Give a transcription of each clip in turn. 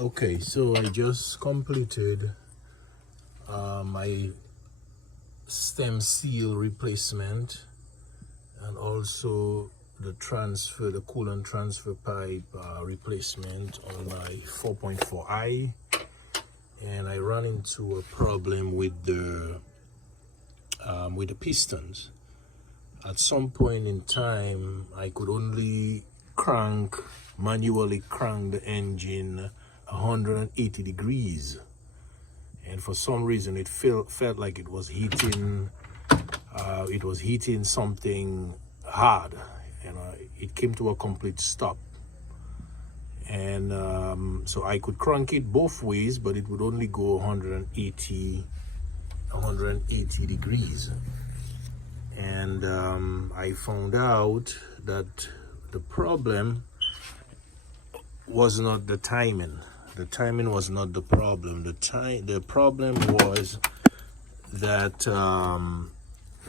Okay, so I just completed my stem seal replacement and also the coolant transfer pipe replacement on my 4.4i, and I ran into a problem with the pistons. At some point in time, I could only manually crank the engine 180 degrees, and for some reason it felt like it was hitting something hard, and it came to a complete stop. And so I could crank it both ways, but it would only go 180 degrees. And I found out that the problem was not the timing. The timing was not the problem. The problem was that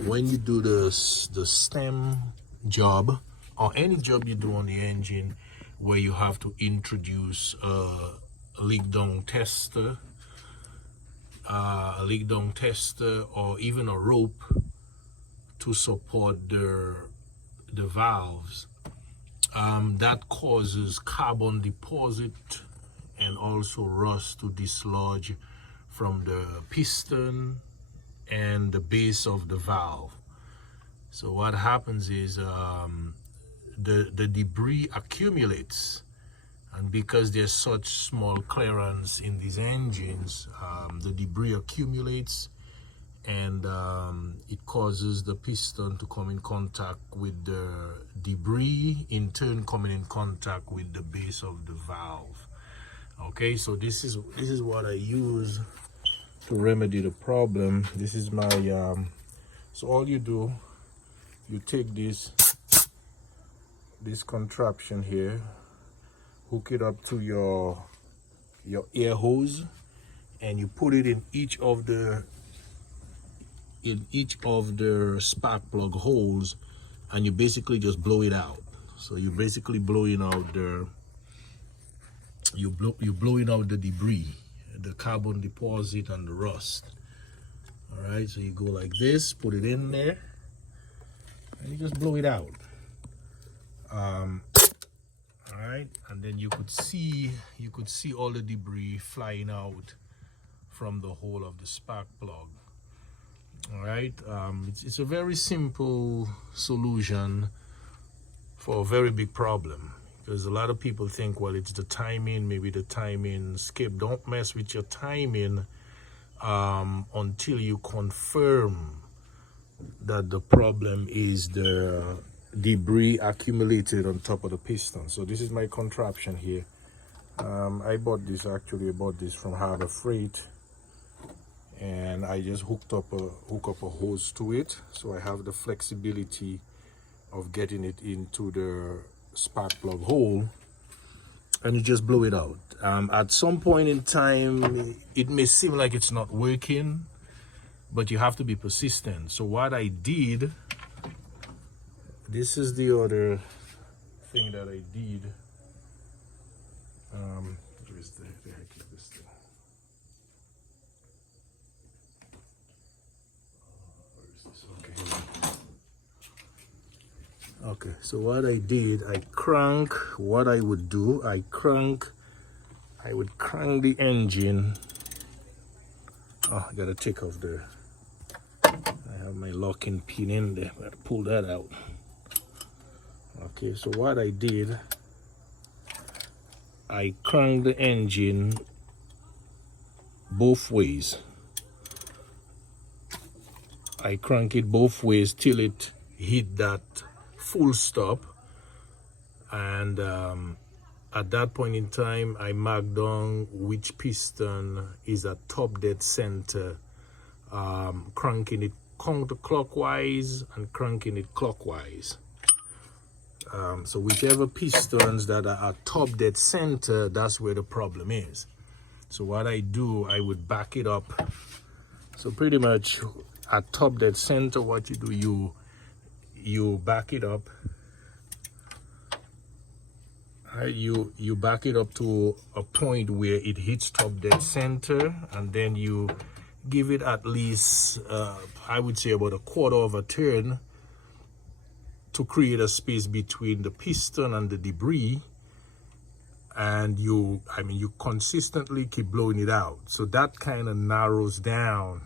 when you do the stem job, or any job you do on the engine where you have to introduce a leak down tester, or even a rope to support the valves, that causes carbon deposit and also rust to dislodge from the piston and the base of the valve. So what happens is the debris accumulates, and because there's such small clearance in these engines, the debris accumulates, and it causes the piston to come in contact with the debris, in turn coming in contact with the base of the valve. Okay, so this is what I use to remedy the problem. This is my so all you do, you take this contraption here, hook it up to your air hose, and you put it in each of the spark plug holes, and you basically just blow it out. So you're basically blowing out you're blowing out the debris, the carbon deposit and the rust. All right, so you go like this, put it in there, and you just blow it out. All right, and then you could see all the debris flying out from the hole of the spark plug. All right, it's a very simple solution for a very big problem, because a lot of people think, well, it's the timing, maybe the timing. Skip, don't mess with your timing until you confirm that the problem is the debris accumulated on top of the piston. So this is my contraption here. I bought this from Harbor Freight, and I just hook up a hose to it, so I have the flexibility of getting it into the spark plug hole, and you just blow it out. At some point in time, it may seem like it's not working, but you have to be persistent. So what I did, this is the other thing that I did. Where's the heck is this thing? Okay, so what I did, I would crank the engine. Oh, I gotta take off I have my locking pin in there. I gotta pull that out. Okay, so what I did, I cranked the engine both ways. I crank it both ways till it hit that full stop, and at that point in time, I marked down which piston is at top dead center, cranking it counterclockwise and cranking it clockwise. So whichever pistons that are at top dead center, that's where the problem is. So what I do, I would back it up. So pretty much at top dead center, what you do, you back it up, Right, you back it up to a point where it hits top dead center, and then you give it at least I would say about a quarter of a turn to create a space between the piston and the debris, and you consistently keep blowing it out. So that kind of narrows down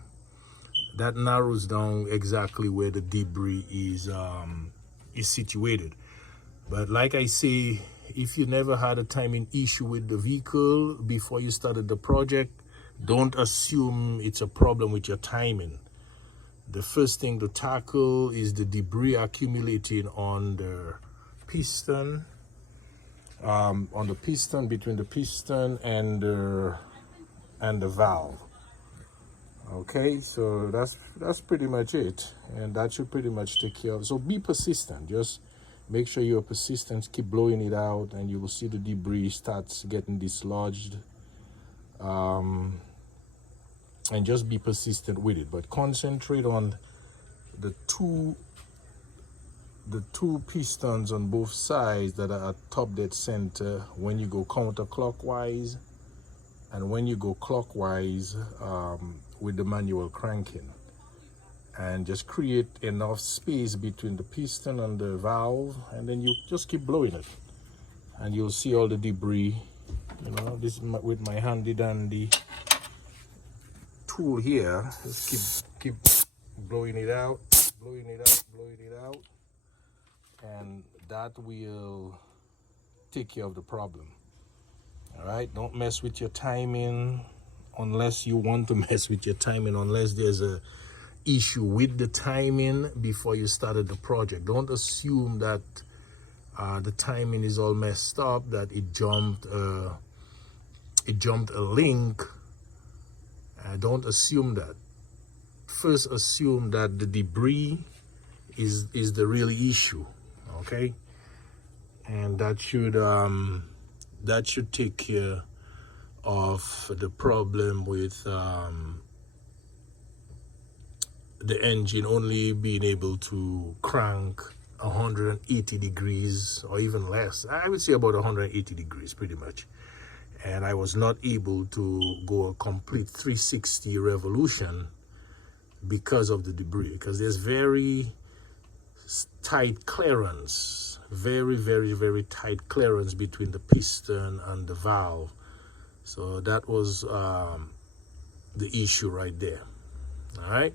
exactly where the debris is situated. But like I say, if you never had a timing issue with the vehicle before you started the project, don't assume it's a problem with your timing. The first thing to tackle is the debris accumulating on the piston, between the piston and the valve. Okay, so that's pretty much it, and that should pretty much take care of. So be persistent. Just make sure you're persistent. Keep blowing it out, and you will see the debris starts getting dislodged. And just be persistent with it, but concentrate on the two pistons on both sides that are at top dead center when you go counterclockwise and when you go clockwise with the manual cranking, and just create enough space between the piston and the valve, and then you just keep blowing it, and you'll see all the debris. You know, this with my handy dandy tool here, just keep blowing it out, and that will take care of the problem. All right, don't mess with your timing unless you want to mess with your timing, unless there's a issue with the timing before you started the project. Don't assume that the timing is all messed up, that it jumped a link. Don't assume that. First, assume that the debris is the real issue, okay? And that should take care of the problem with the engine only being able to crank 180 degrees or even less. I would say about 180 degrees pretty much. And I was not able to go a complete 360 revolution because of the debris, because there's very tight clearance, very, very, very tight clearance between the piston and the valve. So that was the issue right there. All right.